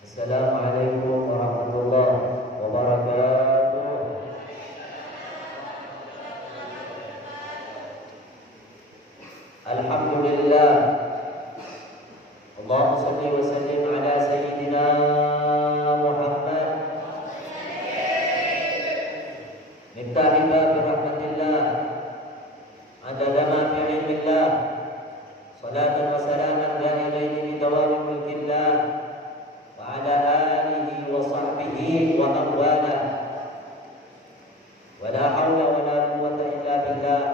Assalamualaikum warahmatullahi wabarakatuh. Alhamdulillah. Allahumma shalli wa sallim ala sayyidina Muhammad. Miftahi babi rahmatillah. Adada ma fi ilmillah. Salatan wa salaman da'ilaini bidawami mulkillah. Wa ala alihi wa sahbihi wa awwala. Wa la hawla wa la quwwata illa billah.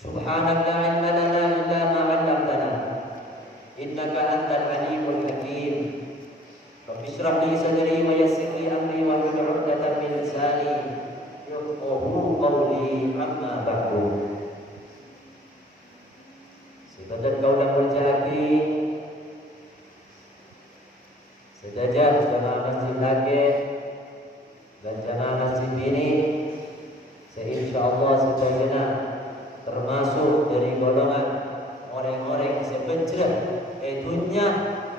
Subhanaka la ilma lana illa ma 'allamtana. Innaka antal alimul hakim. Rabbi shrah li sadri wa yassir li amri wa hlul 'uqdatam min lisani yafqahu qawli, amma ba'du. Sebadan kaulah berjati sedajah jamaah masjid Lageh dan jamaah masjid ini, seinsyaallah sebagian termasuk dari golongan orang-orang yang sebejrah dunia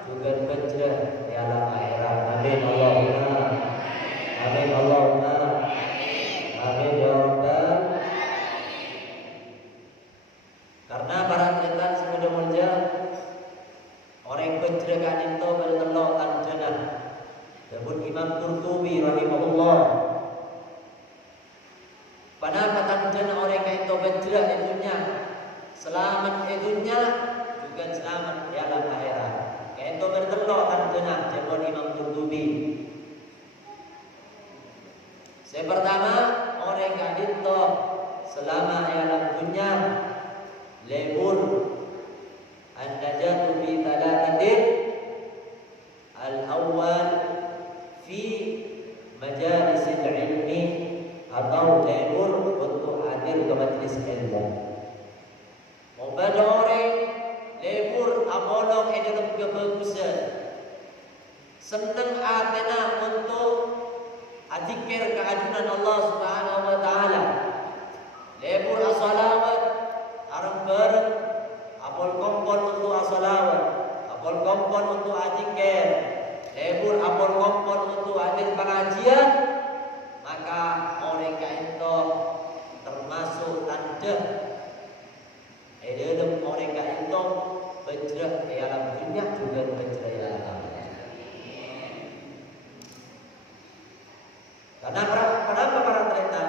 juga bejrah di alam akhirat. Amin Allahumma amin Allahumma amin ya rabbal. Karena para tretan semuanya mulia orang yang bejrah kan itu pada telok tanjana. Sebut Imam Qurtubi rahimahullah, pada katanjana orang yang itu bejrah dunia, selamat dunia juga selamat di alam akhirat. Kayak itu bertelok tanjana. Sebut Imam Qurtubi. Yang pertama, orang yang itu selama di alam dunia lebur an-najatu fi thalathatin. Al-awwal fi majalisil ilmi, atau lebur untuk hadir ke majlis ilmu. Pada orang lebur amolong dalam kebagusan, senang atena untuk adzikir keagungan Allah Subhanahu wa taala. Lebur as-salawat arep bareng, apol kompon untuk as-salawat, apol kompon untuk adzikir, lebur apol kompon untuk hadir pengajian, maka mereka itu termasuk tanda dalam mereka itu bejrah di alam dunia juga bejrah di alam akhirat. Karena para tretan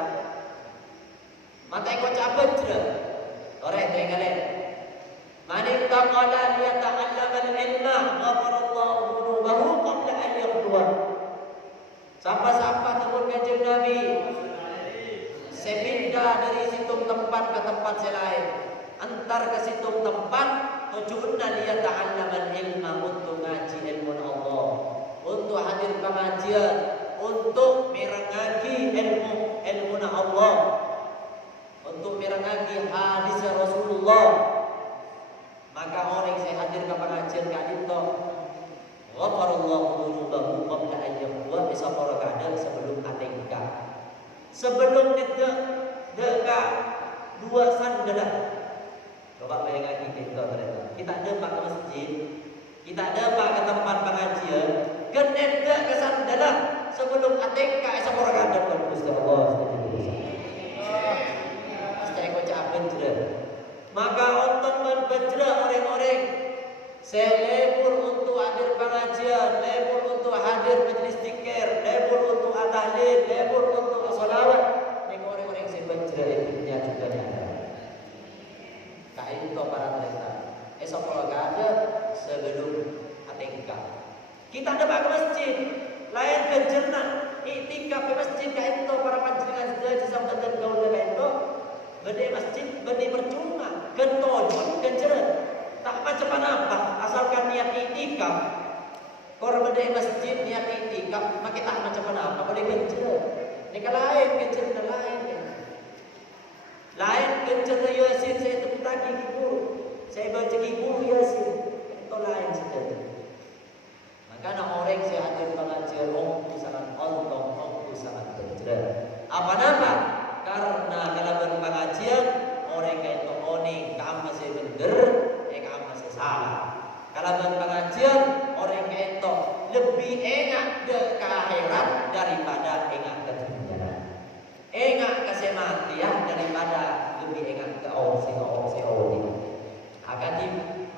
mata ikut bejrah orang tenggelam. Man ittaqala liyata'allama al-ilma ghafarallahu dhunubahu qabla an yakhluwa. Siapa-siapa turun kanjeng Nabi sepindah dari situ tempat ke tempat selain, antar ke situ tempat tujuannya liyata'allama al-ilma, untuk ngaji ilmu Allah, untuk hadir pengajian, untuk merengagi ilmu Allah, untuk merengagi hadis Rasulullah. Maka orang yang hadir ke pengajian kali itu ghafarallahu dhunubahu qabla an yamut, bisa kada sebelum atingka, sebelum deka dua sandalah. Coba bayangkan kita ternyata kita depak ke masjid, kita depak ke tempat pengajian, keneda ke sandalah sebelum atingka bisa kada kan Gusti Allah. Maka untuk membejrah orang-orang selebur untuk hadir pengajian, lebur untuk hadir majelis zikir, lebur untuk tahlil, lebur untuk sholawat. Ini orang-orang yang bejrah dunia juga ada. Kain to para mereka. Esok kalau ada sebelum atingka. Kita ada ke masjid, lain kejernan, iktikaf ke masjid kain to para panjenengan sudah disambut dan gaul kain to. Bede masjid, bede percuma, kentojon, kenceran, tak macam apa, asalkan niat itikaf. Kalau bede masjid niat itikaf, maka tak macam apa, boleh kenceran. Ini lain kenceran lain kan. Lain kenceran Yasin, saya tepuk kaki guru, saya baca guru Yasin, itu lain saja. Maka orang saya hadir pengajian, itu sangat ontong, itu sangat kenceran. Apa nama? Karena kalau pengajian orang kayak tokoni kamu masih bener, kamu masih salah. Kalau pengajian orang kayak ento lebih enak ke akhirat daripada enak ke dunia. Enak ke sematian daripada lebih enak ke orang ini. Akan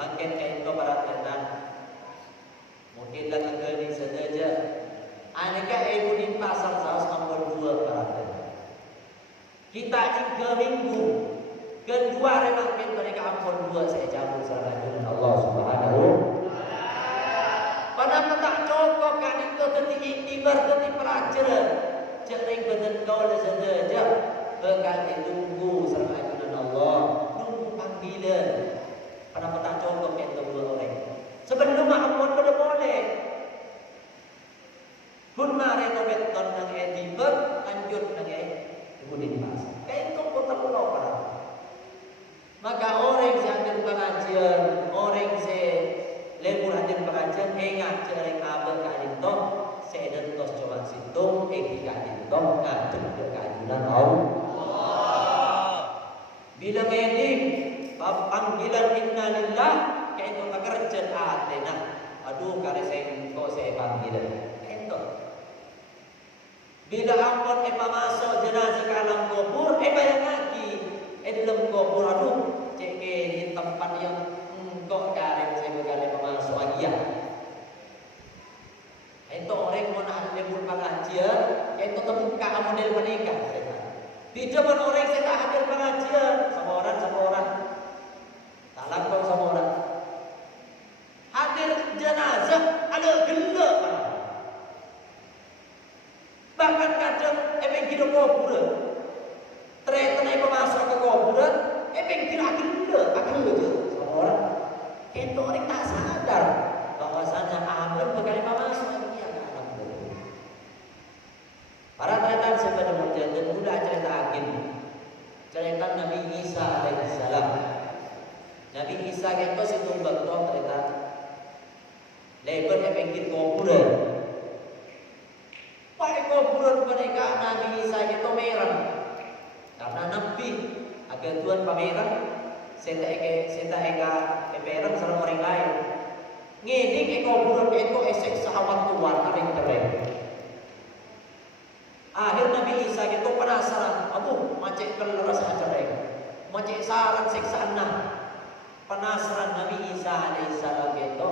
makin ento para tenan. Mungkin datang ke ini saja. Aneka ibu di pasar saus nombor 2 para tenan. Kita ke minggu kedua remakin mereka ampun 2 saya cabut salah dengan Allah Subhanahu. Pada petak cokok kan itu teti iktibar teti pelajaran cering beten kau saja bekan ditunggu sama ajudan Allah tunggu panggilan pada petak cokok itu 2 orang sebelum ampun pada boleh pun mare to beton nang edibek lanjut nang kemudian pas kayak kau kota pulau para maka orang yang hadir pengajian orang yang lemur hadir pengajian ingat jaring abad kadinto seden tos coba situng eki kadinto ngadep ke keadilan Allah bila ngedik panggilan inna lillah kayak itu tak kerja atena aduh kare saya panggilan itu bila ampun masuk jenazah ke alam kubur bayang lagi dalam kubur aduh cek di tempat yang kok dari saya berkali masuk lagi ya itu orang mau nak lebur pengajian itu terbuka model menikah tidak pun orang saya tak hadir pengajian sama orang tak lakukan sama orang hadir jenazah ada gelap bahkan kadang hidup kubur ternyata masuk ke kuburan, kira akan lucu sama orang. Itu orang tak sadar bahwasanya Adam berkali masuk lagi yang alam dulu. Para tretan sebenarnya dan sudah cerita akhir, cerita Nabi Isa alaihissalam. Nabi Isa itu situ berdoa cerita, lebar hidup kuburan. Pada kuburan mereka Nabi Isa itu merah. Karena Nabi agar Tuhan pameran seta eka pameran sama orang lain ngeding eko buruk itu esek sahabat Tuhan aring keren akhir Nabi Isa itu penasaran abu macet kelas acareng macet saran siksaan penasaran Nabi Isa alaihissalam itu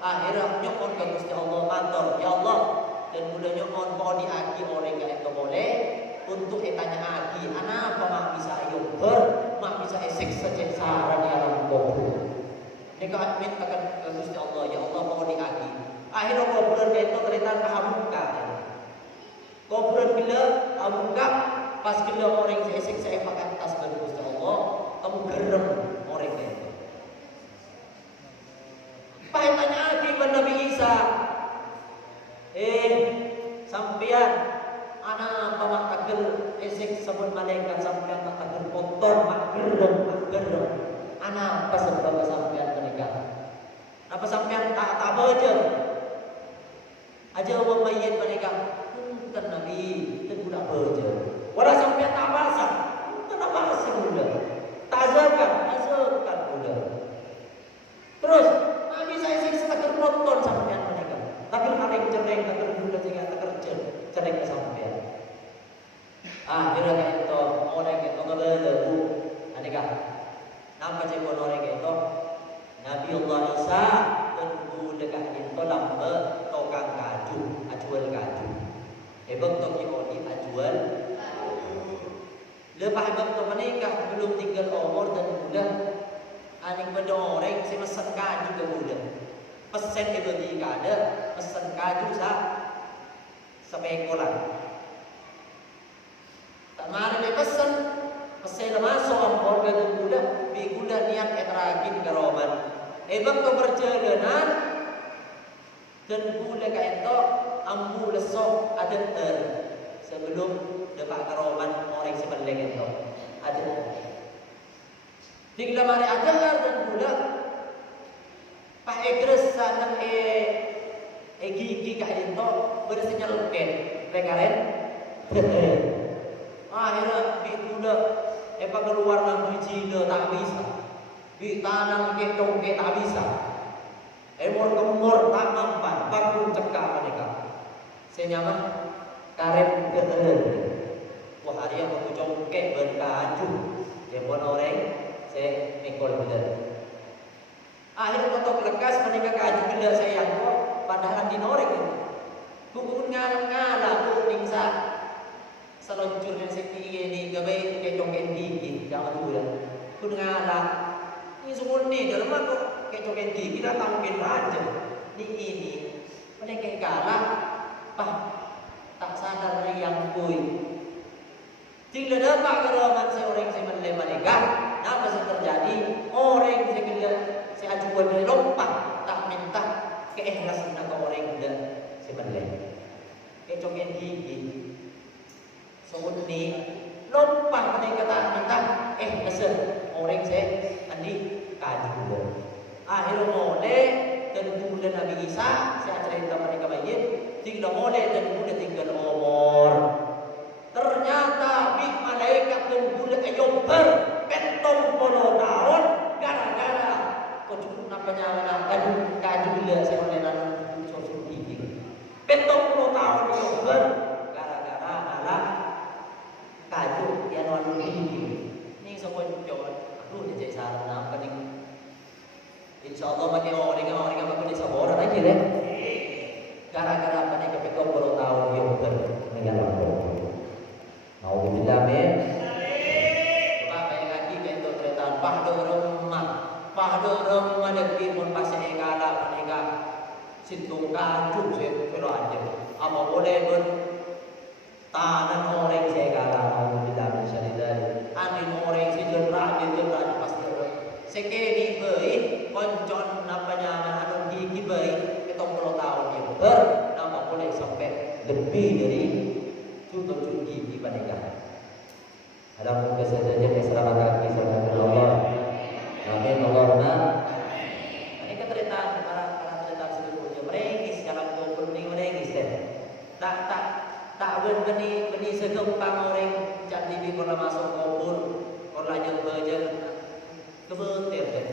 akhirnya nyokon ke Gusti Allah matur ya Allah dan mudah nyokon mau diaki orang itu boleh untuk tanya lagi, anak apa mak bisa mak bisa esek sejak saran di alam kubur. Nika admin akan Gusti Allah, ya Allah mau diagi. Akhirnya kuburan itu terlihat amuka. Kuburan bila amuka, pas bila orang esek saya pakai tas dari Gusti Allah, kamu gerem orang itu. Pak tanya lagi kepada Nabi Isa, sampean anak apa mak takir esek sebut malaikat sampean mak takir kotor mak gerem anak apa sebab sampean menikah apa sampean tak baca aja orang mayit menikah kan Nabi kan budak baca walau sampean tak bahasa kan bahasa budak tak zakat budak terus Nabi saya esek takir kotor sampean menikah takir maling cereng takir budak sehingga takir cereng ke sampean akhirnya itu orang itu ngebelebu anika nampak cekon orang itu Nabi Allah Isa tentu dekat itu lambe tokang kaju ajual kaju hebek toki odi ajual lepas hebek to menikah belum tinggal umur dan bulan anik pada orang si mesen kaju ke bulan pesen itu di kada pesen kaju sampai kolan kemarin dia pesen masuk organ dan gula niat etragin ke Roman ebang ke perjalanan dan gula ke itu ambu lesok ada sebelum depak ke Roman orang sebeleng itu ada tinggal mari ada dan gula pak egres sana gigi ke itu bersinyal pen rekaren akhirnya di kuda keluar negeri Cina tak bisa di tanah ke tak bisa kemur tak mampan Saya nyaman karep keelen. Wah hari yang aku congkek berkaju. Dia pun orang saya mikul bener. Akhirnya kotok lekas menikah kaju gila saya kok padahal di norek. Bukan ngalah bu ningsa seluncur yang seperti ini gawe kayak congkek gigi jangan dulu. Pun ngalah ini semua nih dalam kok kayak congkek gigi kita tampil aja. Ini mereka kalah. Tak sadar dari yang kui. Jika dapat keroman seorang si menikah, apa yang terjadi? Orang si ajuan dari lompat tak minta keikhlasan ke orang muda si menikah. Kecokin gigi. Sebut ni lompat mereka tak minta keikhlasan orang si andi kajuan. Akhirnya mulai dan bulan Nabi Isa saya cerita mereka bayin. Tinggal oleh dan muda tinggal umur. Ternyata big malaikat dan muda ayuber petong puluh tahun gara-gara kau cukup nampaknya akan kaju bila saya melihat sosok gigi. Petong puluh tahun ayuber gara-gara anak kaju yang lalu gigi. Ini semua jawab. Aduh dia cek saran apa nih? Insya Allah pakai orang yang aku bisa borak aja deh. Gara-gara apa nih kepetong puluh tahun dia betul dengan aku. Mau dijamin? Apa yang lagi kita cerita? Pahdo rumah deki pun pasti engkala menikah. Sintung kaju saya perlu aja. Apa boleh ber tanan orang saya kala mau dijamin sadari. Anin orang si jerah pasti. Sekali baik koncon napanya anak gigi baik ketong puluh tahun ya nama boleh sampai lebih dari tujuh gigi pernikahan. Ada mungkin saja yang selamat kaki selamat Allah. Amin Allahumma. Ini keteritaan para keteritaan sebelumnya merengis dalam kubur ini merengis deh. Tak beni segempang orang jadi di kolam masuk kubur kolam lanjut belajar kebetir deh.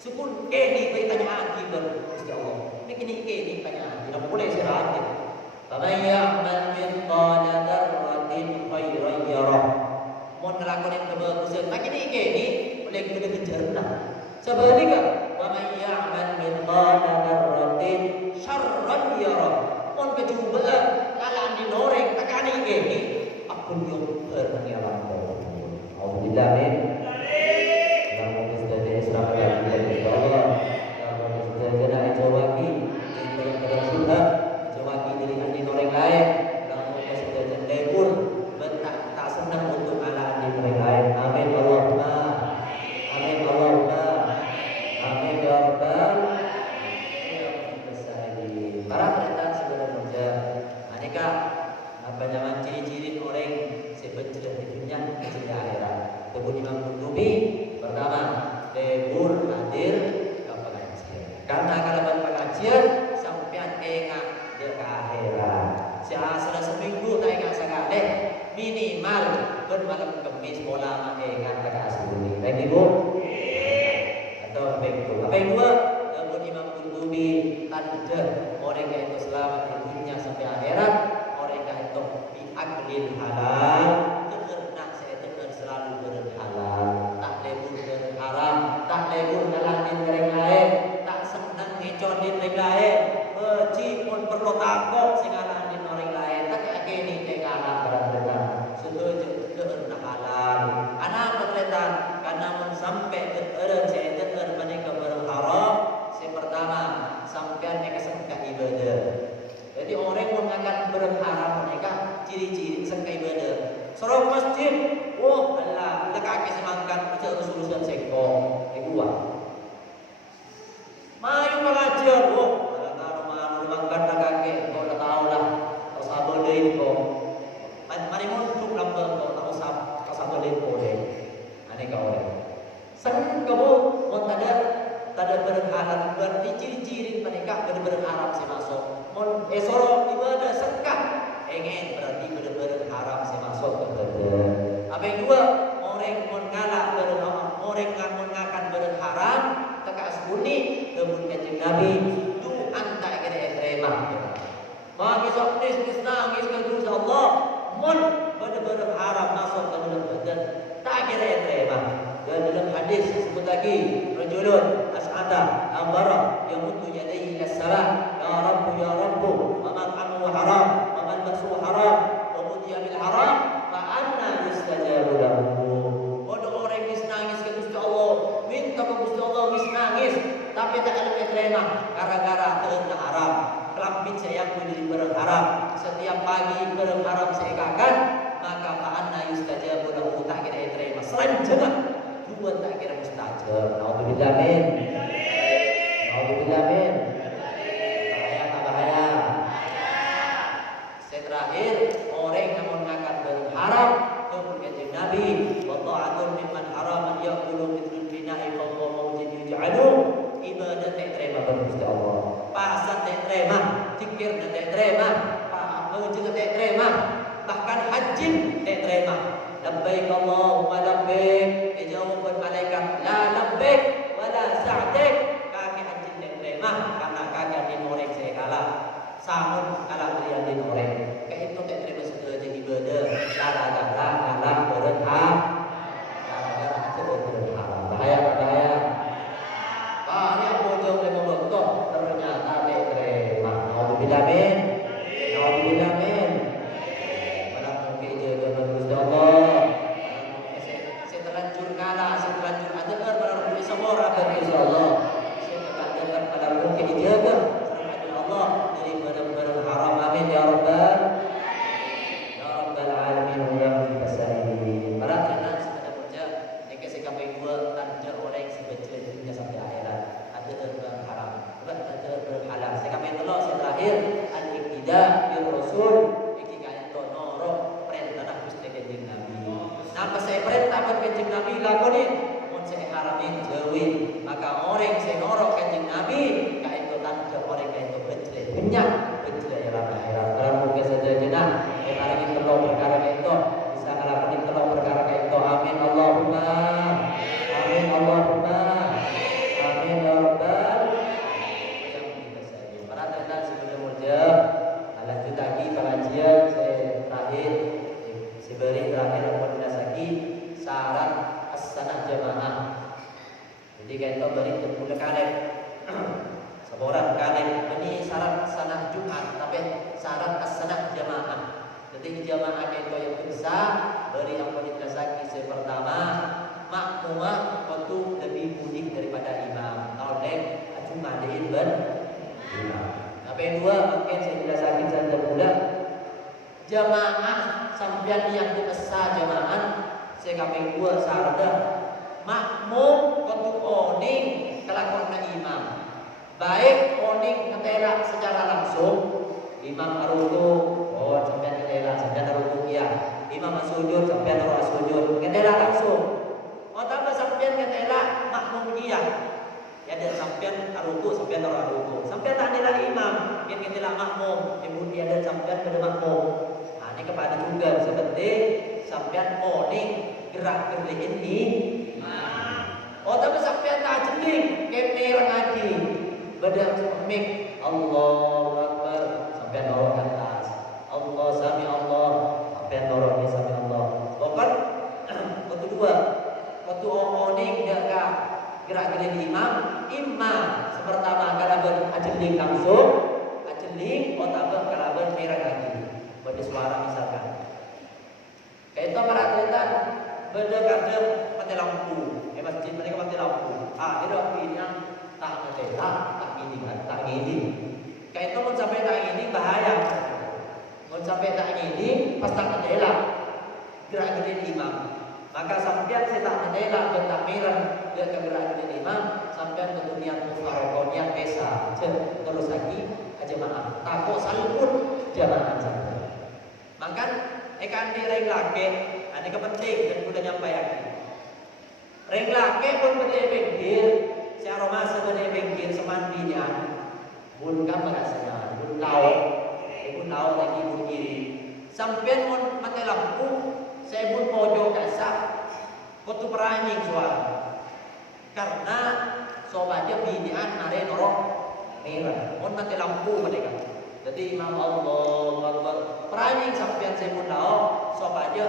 Sukun ini bertanya lagi Gusti Allah. Ini tanya lagi. Tidak boleh serajin. Faman ya'mal mithqala dzarratin khairan yarah. Mun ngelakuin kebagusan. Nah ini boleh kita kejar nah. Sebaliknya, wa man ya'mal mithqala dzarratin syarran yarah. Mun kecubaan lalan di noreng takani ini aku yo berniawan. Alhamdulillah min. Nabi tu antak kena terima. Maka sok nis nangis ke Gusti Allah. Mun bener-bener haram masuk ke dalam badan. Tak kira terima. Dan dalam hadis disebut lagi, rajulun as'ada ambara yamutu yadayhi ila salat, ya Rabbu, wa mat'amuhu haram, wa malbasuhu haram, wa ghudhiya bil haram, fa anna yustajabu lahu. Orang wis nangis ke Gusti Allah, minta ke Gusti Allah wis nangis, tapi tak ada terima gara-gara kehendak haram. Kelampin saya punya barang haram. Setiap pagi barang haram saya kakan, maka fa anna yustajabu lahu, tak kira terima. Selanjutnya dua tak kira mustajab. Nauzubillah min. Nauzubillah min. Bahaya tak bahaya? Saya terakhir, orang yang mengangkat barang haram kemudian kanjeng Nabi, wa ta'atun mimman haraman yaqulu mithlul bina'i fa huwa mawjid yuj'alu. Ibadah tak terima Gusti Allah. Pasat tak terima, zikir tak terima, masjid tak terima, bahkan haji tak terima. Labbaik Allahumma labbaik, dijawab malaikat la labbaik wala sa'dik. Kaki haji tak terima karena kagak dinoreng saya kalah. Samun kalah dia dinoreng. Kayak itu tak terima segala ibadah. Gara-gara kalah berhak. Gara-gara itu berhak. Bahaya tak bahaya? Banyak bodoh yang membentuk ternyata tak terima. Nauzubillah min. Nauzubillah min. Mana mungkin jaga Gusti Allah. Saya terlanjur kalah, saya terlanjur dengar pada Rasul Sabora dan Insyaallah. Saya tak dengar pada mungkin jaga serta Allah dari barang-barang haram. Amin ya rabbal alamin wa bihi. Para tenan sebenarnya kerja nek saya kapai dua tanda orang yang sebaca dunia sampai akhirat. Ada barang haram, ada barang halal. Saya kapai telok saya terakhir al-iqtida bil rasul. Iki kaya to noro perintah Gusti Kanjeng Nabi. Napa saya perintah Kanjeng Nabi lakoni mun saya haramin jauhi. Maka orang saya noro Kanjeng Nabi kaya to tanda orang kaya to bejle banyak bejle ya akhirat. Barang mungkin saja jenah hari ini telok perkara kaya to bisa ngalakonin telok perkara kaya to. Amin Allahumma. Amin Allahumma. Amin ya rabbal alamin. Para tenan sebelum murja lanjut lagi pengajian saya terakhir terakhir rekomendasi syarat as-sanah jamaah. Jadi kita beri kemudian kalian seorang kalian ini syarat sanah Jumat tapi syarat as-sanah jamaah. Jadi jamaah itu yang bisa beri rekomendasi saya pertama makmumah waktu lebih mudik daripada imam. Kalau Jumat diin imam. Apa yang dua mungkin saya jelaskan saja pula jamaah sampean yang diesa jamaah saya kami dua sarda makmum kudu oning kelakon imam baik oning ketela secara langsung imam aruku oh sampean ketela sampean aruku ya imam sujud sampean aruku sujud ketela langsung oh tambah sampean ketela makmum dia ya dan sampean aruku sampean aruku sampean tak ada imam yang ketela makmum ibu dia dan sampean pada makmum. Ini kepada juga seperti sampean oning gerak-gerik ini. Oh tapi sampean tak jeling kene ngaji. Badal mik Allahu Akbar sampean orang atas. Allah sami Allah sampean orang ni sami Allah. Bukan waktu dua waktu oning dia gerak-gerik imam sepertama kalaban ajeling langsung ajeling otak kalaban merah lagi. Pada suara misalkan kayak itu para atletan berdekatan mati lampu masjid mereka mati lampu dia waktu ini tak ngetela tak gini kayak itu mau sampai tak gini bahaya mau sampai tak gini pas tak ngetela gerak-gerik imam maka sampai saya tak ngetela bertakbiran dia ke gerak-gerik imam sampai ke niat mufaraqah niat pesa terus lagi aja maaf takut salpun jamaah sampai maka ikan di reng laki, ini kepenting dan mudah nyampai lagi. Reng laki pun berdaya pinggir, si aroma sebenarnya pinggir semandinya, bun kamar asal, bun tahu lagi bun kiri. Sampai pun mati lampu, saya pun pojok kasak, kutu peranying suara. Karena sobatnya binian nare norok merah, pun mati lampu mereka. Jadi imam Allahu Akbar peranjing sampean saya pun tahu sop aja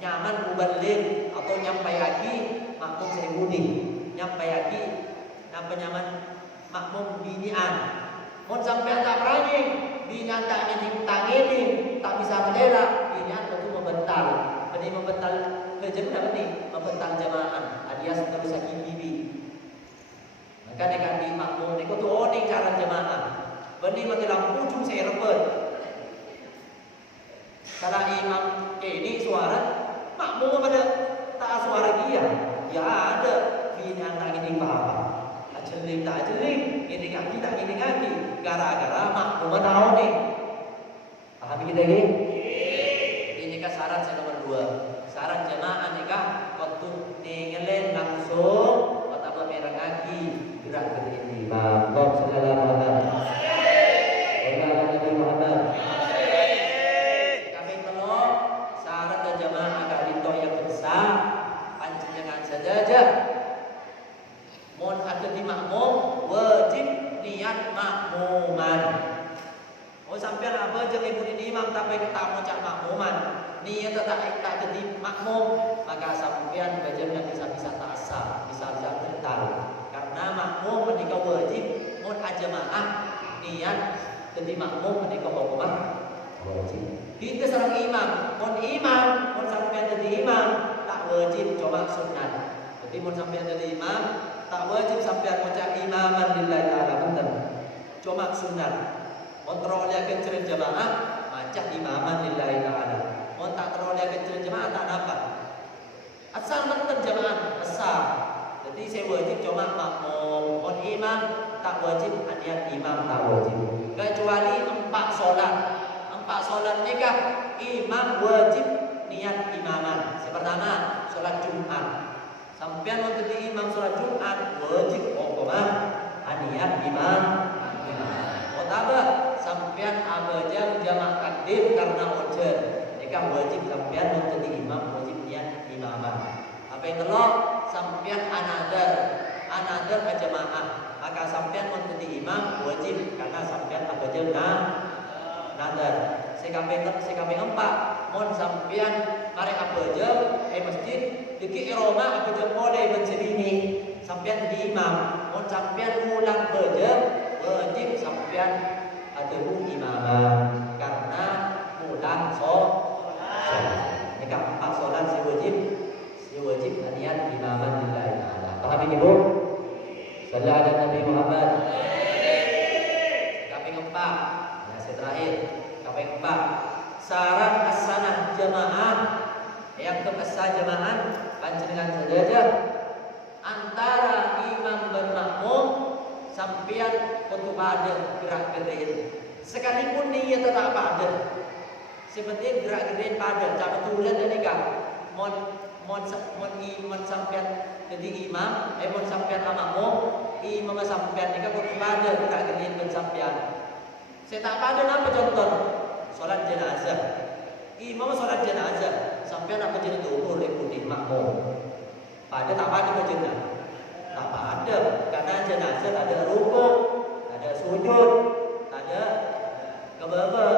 nyaman muballigh atau nyampai lagi makmum saya budi nyampai lagi napa nyaman makmum binian mun sampean tak peranjing binian tak tangini tak bisa menela binian itu membental benih membental kerja apa nih membental jamaah alias terus lagi bibi maka dekat di makmum itu tuh oning cara jamaah benih mati lampu ujung saya repet. Kalau imam ini suara makmum pada tak suara dia, ya ada bini anak ini apa? Ajelim tak ajelim, ini kaki tak ini kaki, gara-gara makmum tahu nih. Paham kita ini? Ini kan syarat saya nomor 2. Syarat jemaah nikah waktu ninggalin langsung atau merah kaki gerak ke ini. Mantap sallallahu alaihi wasallam. Nabi Muhammad. Kami perlu syarat jamaah kalito yang besar panjenengan saja. Mun ada di makmum wajib niat makmuman. Oh sampai apa jangan ibu ini imam tapi kita mau cak makmuman. Niat tak jadi makmum maka sampean belajarnya bisa tak sah, bisa bertal. Karena makmum menikah wajib mun jamaah niat jadi makmum menikah hukuman wajib. Kita seorang imam, mun sampai jadi imam tak wajib coba sunat. Jadi mun sampai jadi imam tak wajib sampai macam imaman lillahi ta'ala benar. Coba sunat. Mun teroleh kenceren jamaah macam imaman lillahi ta'ala. Mun tak teroleh kenceren jamaah tak dapat. Asal benar jamaah besar. Jadi saya wajib coba makmum. Mun imam tak wajib niat imam tak wajib. Kecuali 4 solat. 4 solat nikah imam wajib niat imaman. Pertama solat Jumat. Sampean mau jadi imam solat Jumat wajib niat imam. Pertama sampean abaja jamak takdim karena ujar nikah wajib sampean mau jadi imam wajib niat imaman. Apa yang telok sampean anadar jamaah maka sampean menjadi imam wajib karena sampean abaja nadar. Sekami 4 mun sampean mari abaja masjid diki iroma abaja mulai menjadi sampean jadi imam. Mun sampean ulang abaja wajib sampean ada imaman karena ulang sholat. Nikah 4 sholat si wajib niat imaman lillahi ta'ala. Paham ini Bu? Sallallahu alaihi Nabi Muhammad. Kami 4. Nah, saya terakhir. Kami 4. Syarat as-sanah jamaah yang keesah jamaah panjenengan saja antara imam dan makmum sampean kudu pada gerak gerin. Sekalipun niat tetap pada. Seperti gerak gerin pada cara tulen dan nikah. Mon sampean jadi imam, mon sampean makmum, imam sampean nikah kudu pada gerak gerin dan sampean. Saya tak pada apa contoh? Salat jenazah. Imam salat jenazah, sampean apa jenazah zuhur putih makmum. Pada tak pada jenazah. Tak ada karena jenazah ada rukuk, ada sujud, ada kebaba.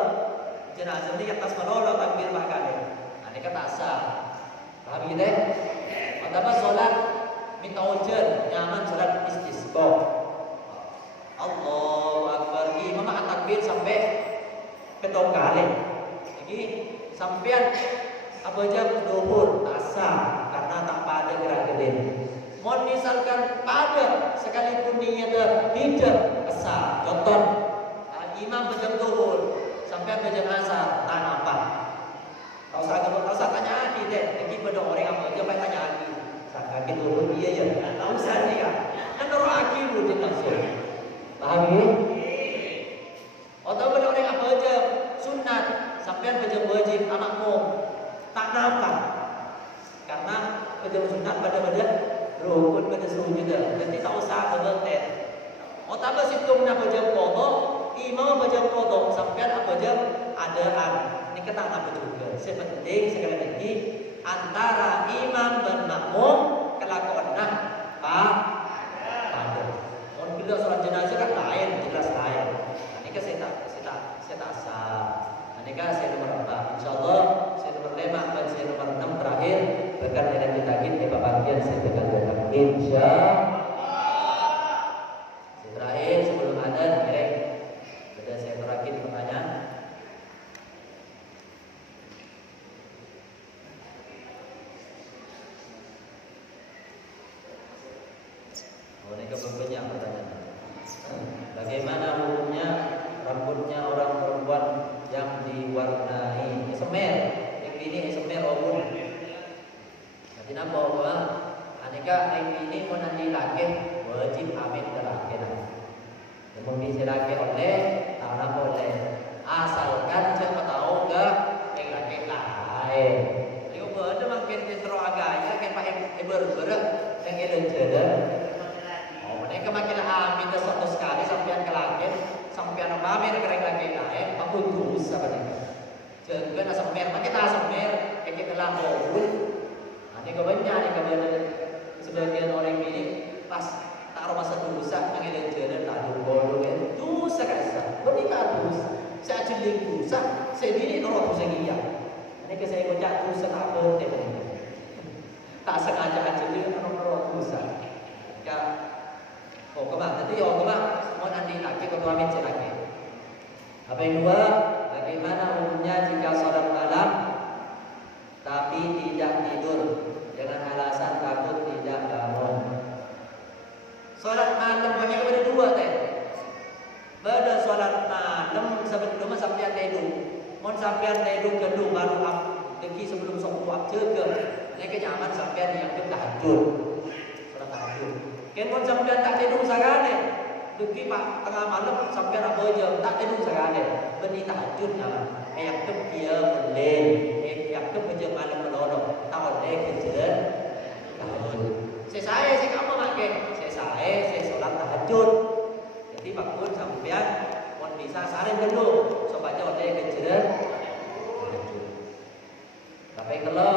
Jenazah ini atas melolo takbir bakal. Ini kata sah. Paham gitu? Pertama solat minta ujar nyaman solat istisqa. Allahu Akbar. Imam akan takbir sampai petong kali. Lagi sampean apa jam zuhur tak sah karena tak pada gerak gedin. Mohon misalkan pada sekalipun niat tidak sah. Contoh imam berjam zuhur sampai berjam asar tak apa. Tak usah tanya lagi deh. Lagi pada orang apa dia baik tanya lagi. Sakit zuhur iya ya. Tak usah ni kan. Kan orang akhir dia langsung. Paham ni? Atau pada orang apa aja sunat sampai berjam wajib anakmu tak nampak. Karena berjam sunat pada rukun pada suruh juga. Jadi tak usah bertet. Otak bersitung nak berjam kodok, imam berjam kodok sampai apa jam adaan. Ini kata apa juga. Sepenting sekali lagi antara imam dan makmum kelakuan pada. Kalau bila solat jenazah kan lain, jelas lain. Ini kan saya bagian saya tekan datang insya terakhir sebelum adzan direk sudah saya terakhir pertanyaan. Oh, ini kebanyakan pertanyaan. Bagaimana hukumnya rambutnya orang perempuan yang diwarnai semer? Yang ini semer umum. Jadi apa? Aneka ini mau nanti laki wajib amit laki. Namun bisa laki oleh tanah boleh. Asalkan siapa tahu ke yang laki lain. Jadi ada makin intro agak ya kan pak bergerak yang ada jalan. Mereka makin amin satu sekali sampai ke langit, sampai anak pamer kereng lagi lain, aku dosa mereka. Jangan asam mer, makin asam mer, kita lapor. Nanti kebanyakan, nanti kebanyakan sebagian orang ini pas taruh masa dosa, mengenai jalan tak dulu kan, dosa kasar, bernikah dosa, saya jeling dosa, saya diri orang dosa dia. Ini saya kocak dosa tak penting, tak sengaja jeling orang dosa. Oh kemana? Nanti mau nanti laki atau amin laki. Apa yang dua? Bagaimana hukumnya jika sholat malam tapi tidak tidur dengan alasan takut tidak bangun? Sholat malam banyak ada dua teh. Pada sholat malam sebelum sampai tidur, mau sampai tidur kedua baru deki sebelum sholat juga. Mereka nyaman sampai yang tahajud. Sholat tahajud. Kenapa sampai tak tidur sagane? Duki pak tengah malam sampai apa aja tak tidur sagane. Beni tahajud nama. Yang ke dia boleh, yang ke kerja malam melorong. Tak boleh kerja tahajud. Saya kamu makan. Saya sholat tahajud. Jadi pak pun sampai pun bisa saling dulu supaya boleh kerja tahajud. Tapi kalau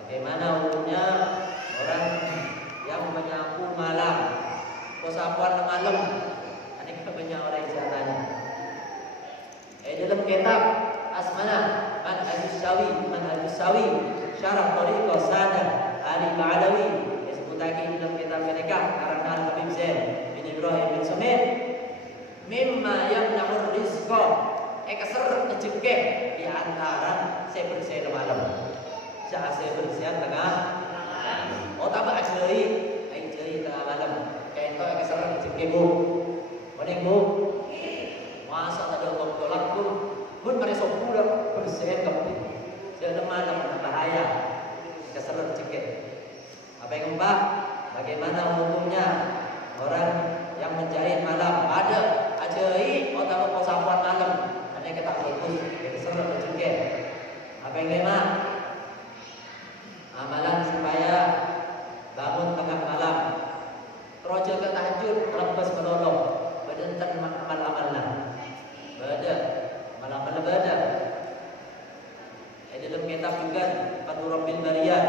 bagaimana hukumnya orang yang menyapu malam, pesapuan malam, ini kebanyakan orang yang tanya. Dalam kitab Asmana Manhajus Sawi, Syarah Thariqah Sadah Ali Ba'alawi, disebut lagi dalam kitab mereka karena Al-Habib Zain bin Ibrahim bin Sumit, mimma yamna'ur rizqa, keser kecekeh di antara saya bersih malam, saya bersih tengah. Oh tak ajai tengah malam. Kayak itu yang kesalahan rezeki bu. Mending bu. Masa tak ada orang tolak pun pada sopu dah bersih kembali. Jangan malam bahaya. Kesalahan rezeki. Apa yang keempat? Bagaimana hukumnya orang yang menjahit malam? Ada ajai. Oh tak mau sapuan malam. Ada yang kita fokus. Kesalahan rezeki. Apa yang kelima? Amalan supaya bangun tengah malam, roja ke tahajud, lepas menolong, berdentang amal-amalnya, amal-amal bada. Dalam kitab juga Fathur Rabbil Bariyat,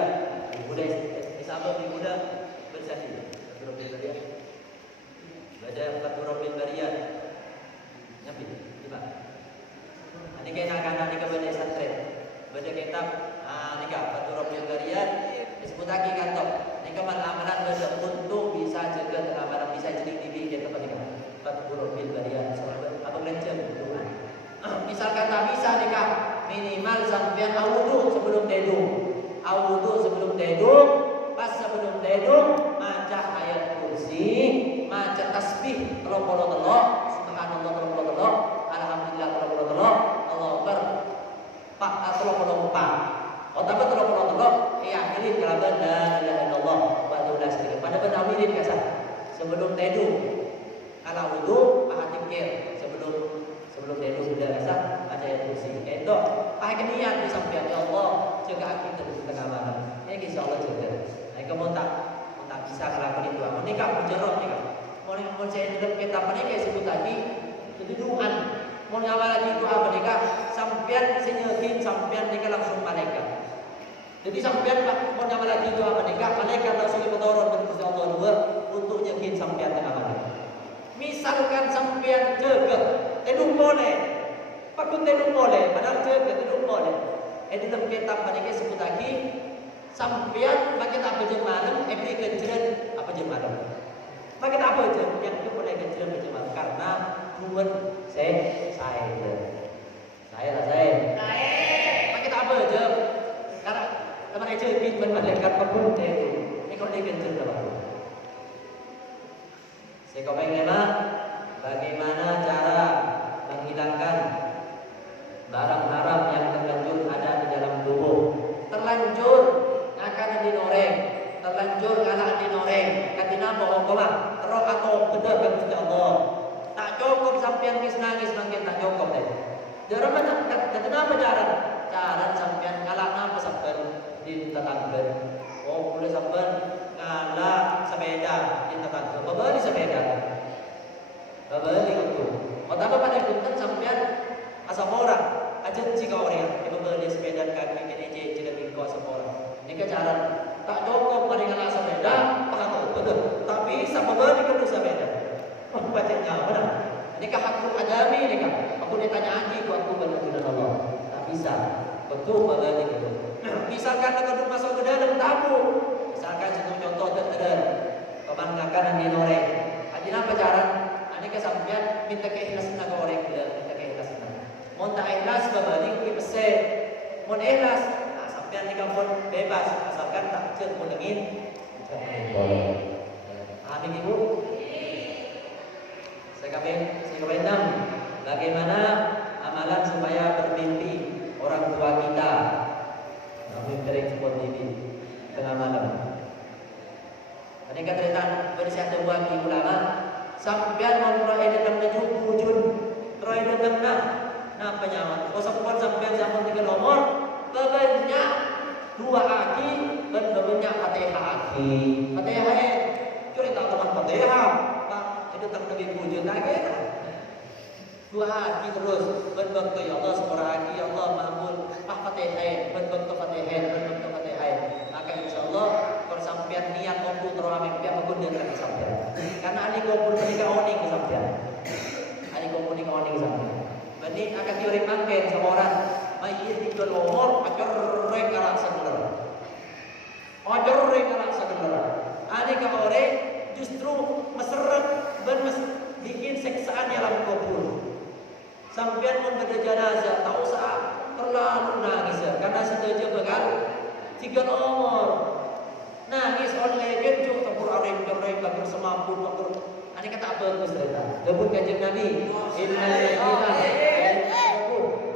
Buddha Isabah di Buddha bersani. Fathur Rabbil Bariyat, bada Fathur Rabbil Bariyat, nyapi, lima. Ini kena kanan di kepada santri, bada kitab, nikah Fathur Rabbil Bariyat. Disebut lagi kantor. Ini amalan untuk bisa jaga tengah malam, bisa jadi diri dia tempat nikah. Fathur Rabbil Bariyat. Apa belajar Tuhan? Misalkan tak bisa nikah, minimal sampai awudu sebelum tidur. Awudu sebelum tidur, pas sebelum tidur, maca ayat kursi, maca tasbih, telok-telok, subhanallah telok-telok, alhamdulillah telok-telok, Allahu Akbar. Pak telok-telok. Oh tapi telok-telok, akhirin kalaban la ilaha illallah wa la syarika pada benar wirid kasar sebelum tidur. Kalau wudu pakai tikir sebelum tidur sudah kasar baca ayat kursi. Itu pakai niat di samping Allah jaga kita di tengah malam. Ini insyaallah jaga. Nah, kamu tak bisa melakukan itu. Menikah mujarab nikah. Mau saya dalam kitab ini sebut tadi jadi doan. Mau ngamal lagi doa menikah sampean senyakin sampean nikah langsung malaikat. Jadi sampean mau nyamal lagi doa menikah, malaikat langsung turun dari Gusti Allah dua untuk yakin sampean tengah malam. Misalkan sampean jaga, tidur boleh, pakun tidur boleh, padahal jaga tidur boleh. Dalam kitab menikah sebut lagi Sampean makin apa jam malam, beli kejeran apa jam malam. Makin apa jam yang itu boleh kejeran jam malam karena buat saya makin apa jam karena teman aja ingin menmalaikat pun itu ini kalau dia kejeran apa? Saya komen bagaimana cara menghilangkan barang haram yang terlanjur ada di dalam tubuh. Terlanjur akan dinoreng, terlanjur ngalah dinoreng. Katina bohong koma, terok atau bener kan Gusti Allah. Tak cukup sampean nangis makin tak cukup deh. Darah macam katina berjalan, jalan sampean ngalah apa sampean di tetangga. Oh boleh sampean ngalah sepeda di tetangga. Beli sepeda, beli itu. Pertama pada kuntan sampean asal orang aja jika orang yang beli sepeda kaki kene jadi bingkau semua orang. Ini kejaran tak cukup mari ngalah sepeda, betul. Tapi sama beli kedua sepeda. Bacanya benar. Ini hakul adami ini kan. Aku ditanya lagi aku berdoa Allah. Tak bisa. Betul beli itu. Misalkan kalau masuk ke dalam tamu, misalkan contoh terkadang kebanggakan di noreng. Adina pacaran, ani kesampian minta keikhlasan ke orang dia, minta keikhlasan. Mun tak ikhlas kembali ke peset. Mun ikhlas, nah sampean ni kampung bebas asalkan tak cek mun dengin. Amin Ibu. Saya katakan 6. Bagaimana amalan supaya bermimpi orang tua kita? Kami beri support ini tengah malam. Ini kata bersiap buat di ulama. Sampian mau datang menuju wujud, datang nah penyaman. Kosong sampian zaman 3 nomor, bebanyak 2 aki, dan bebanyak Fatihah aki. Fatihah curi tak teman Fatihah, Pak itu tak lebih wujud lagi. 2 aki terus, berbakti ya Allah seorang aki ya Allah mahmud, Fatihah, berbakti Fatihah. Maka insya Allah sampean niat kumpul terus amin pihak aku dia akan sampean. Karena ali kumpul ketika oning sampean. Ali kumpul ketika oning sampean. Berarti akan teori makin sama orang. Mayit di umur ajar renggarak sebenar. Ajar renggarak sebenar. Ali ke orang justru meseret dan bikin seksaan dalam kumpul. Sampean membeda jenazah tak usah terlalu nangis karena setuju bakal 3 nomor. Nangis oleh genjung tempur arem bagi semampu tempur. Ani kata apa bagus cerita. Debut kanjeng Nabi.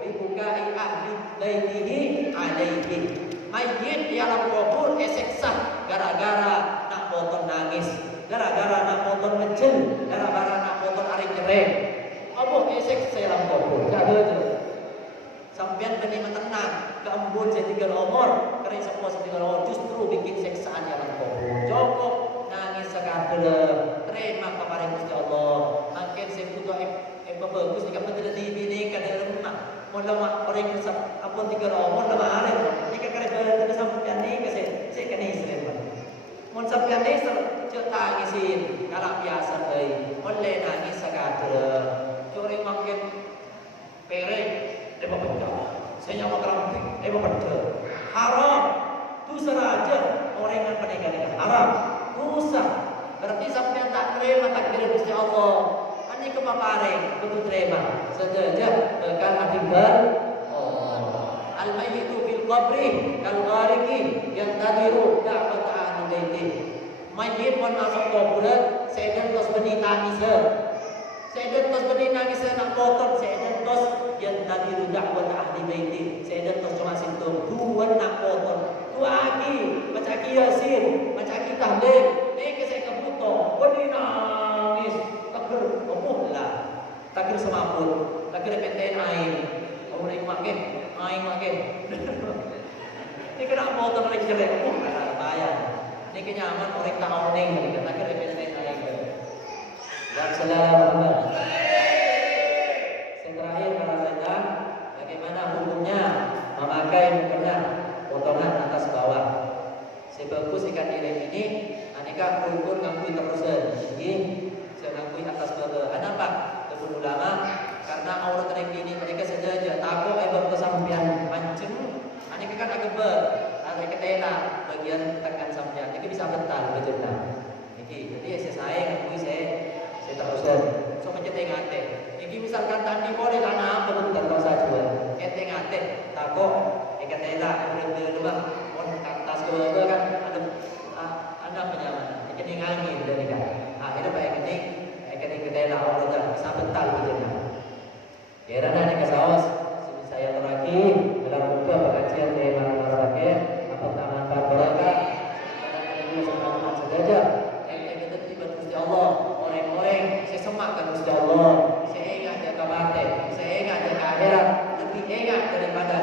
Dibukai ahli baitihi alaihi. Mayit di alam kubur eseksa gara-gara nak potong nangis, gara-gara nak potong ngecel, gara-gara nak potong arem jereng. Apa eseksa alam kubur? Jaga. Sampean beni mentenang keembun setiga nomor karena semua setiga nomor justru bikin seksaan yang kubur. Cukup nangis sekadar terima kemarin Gusti Allah. Makin saya butuh bagus jika betul di bini kada lemah. Mulai orang yang apun 3 nomor lemah hari. Jika kada kada sampean ni saya kena istri. Mun sampean ni cek tangisin kalau biasa deui. Mulai nangis sekadar. Curi makin pereng dia berbeda. Saya nyawa keramping, dia berbeda. Haram, dosa saja orang yang pernikahan haram, dosa. Berarti sampai tak terima takdir Gusti Allah. Ani kepaparing, betul terima. Sejajar dengan adibar. Al-mayyitu fil qabri kal ghariki yang tadiru da'wat ahli baiti. Mayit pun masuk kuburan, saya terus benih tangis. Saya terus benih nangis nak potong, saya terus yang tadi dakwah ahli baiti. Saya terus cuma sintum 2 nak potong. 2 lagi macam aki yasin, macam aki tahlil. Ni saya kebutuh, benih nangis. Takbir, lah. Takbir semapun, takbir pentain air. Kamu naik makin, air makin. Ni kena potong lagi jelek, bahaya. Ni kenyaman orang tahu neng, takbir pentain air. Dan selamat. Yang terakhir karena bagaimana hukumnya memakai mukena potongan atas bawah. Sebagus ikan iring ini, aneka rukun ngakui terusan. Jadi saya ngakui atas bawah. Kenapa? Menurut ulama karena aurat iring ini mereka saja takut ebab kesampian mancing. Aneka kan agak saya ketela bagian tekan sampean iki bisa bentar betul. Jadi saya ngakui saya terusan. So mencet ngate. Iki misalkan tadi boleh karena apa bentar kau saja. Ete ngate tako ketela berhenti bang. On atas ke kan ada penyaman. Jadi ngangin dari kan. Akhirnya baik ini ketela orang bisa bentar betul. Kira ada kesawas. Saya terakhir dalam buku pengajian di Malaysia apa tangan baraka sama saja yang kita tiba Gusti Allah orang-orang saya semakkan Gusti Allah saya ingat jaga mati saya ingat jaga akhirat lebih ingat daripada